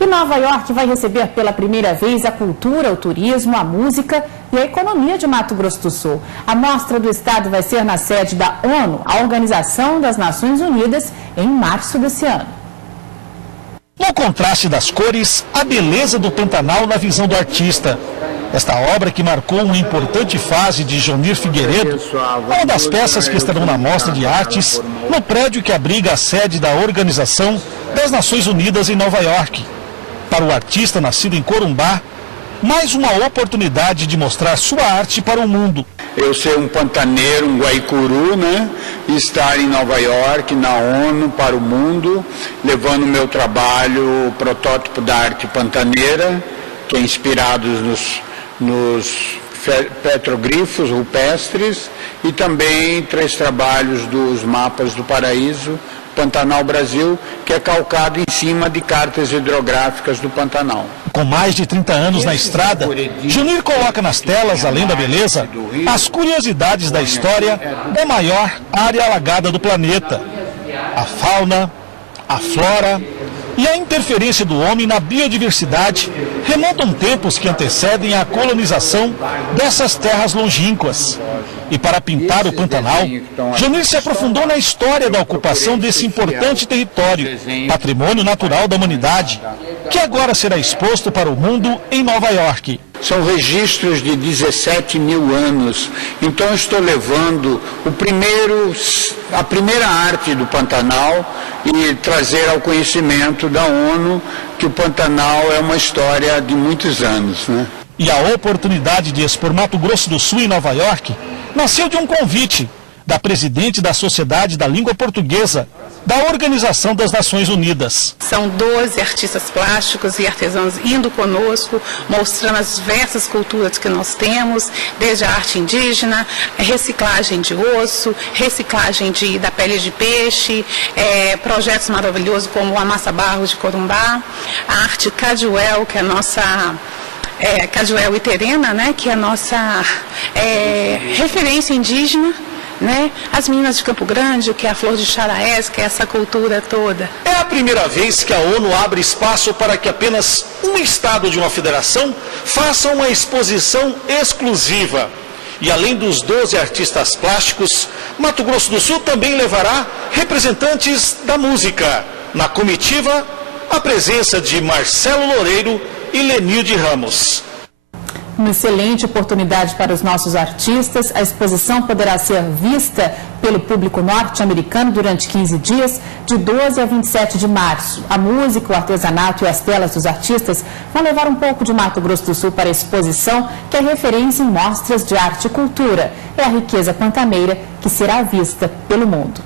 E Nova York vai receber pela primeira vez a cultura, o turismo, a música e a economia de Mato Grosso do Sul. A mostra do estado vai ser na sede da ONU, a Organização das Nações Unidas, em março desse ano. No contraste das cores, a beleza do Pantanal na visão do artista. Esta obra, que marcou uma importante fase de Jonir Figueiredo, é uma das peças que estarão na Mostra de Artes, no prédio que abriga a sede da Organização das Nações Unidas em Nova York. Para o artista nascido em Corumbá, mais uma oportunidade de mostrar sua arte para o mundo. Eu ser um pantaneiro, um guaicuru, né? E estar em Nova York, na ONU, para o mundo, levando o meu trabalho, o protótipo da arte pantaneira, que é inspirado nos petroglifos rupestres, e também 3 trabalhos dos mapas do paraíso, Pantanal Brasil, que é calcado em cima de cartas hidrográficas do Pantanal. Com mais de 30 anos na estrada, Jonir coloca nas telas, além da beleza, as curiosidades da história da maior área alagada do planeta. A fauna, a flora e a interferência do homem na biodiversidade remontam tempos que antecedem a colonização dessas terras longínquas. E para pintar o Pantanal, Jonir se aprofundou na história da ocupação desse importante território, patrimônio natural da humanidade, que agora será exposto para o mundo em Nova York. São registros de 17 mil anos, então eu estou levando a primeira arte do Pantanal e trazer ao conhecimento da ONU que o Pantanal é uma história de muitos anos, né? E a oportunidade de expor Mato Grosso do Sul em Nova York nasceu de um convite da presidente da Sociedade da Língua Portuguesa da Organização das Nações Unidas. São 12 artistas plásticos e artesãos indo conosco, mostrando as diversas culturas que nós temos, desde a arte indígena, reciclagem de osso, reciclagem da pele de peixe, projetos maravilhosos como o Amassa Barro de Corumbá, a arte Caduel, que é a nossa... Caduel e Terena, né, que é a nossa referência indígena, né? As meninas de Campo Grande, que é a flor de Charaés, que é essa cultura toda. É a primeira vez que a ONU abre espaço para que apenas um estado de uma federação faça uma exposição exclusiva. E além dos 12 artistas plásticos, Mato Grosso do Sul também levará representantes da música. Na comitiva, a presença de Marcelo Loureiro e Lenilde Ramos. Uma excelente oportunidade para os nossos artistas. A exposição poderá ser vista pelo público norte-americano durante 15 dias, de 12 a 27 de março. A música, o artesanato e as telas dos artistas vão levar um pouco de Mato Grosso do Sul para a exposição, que é referência em mostras de arte e cultura. É a riqueza pantaneira que será vista pelo mundo.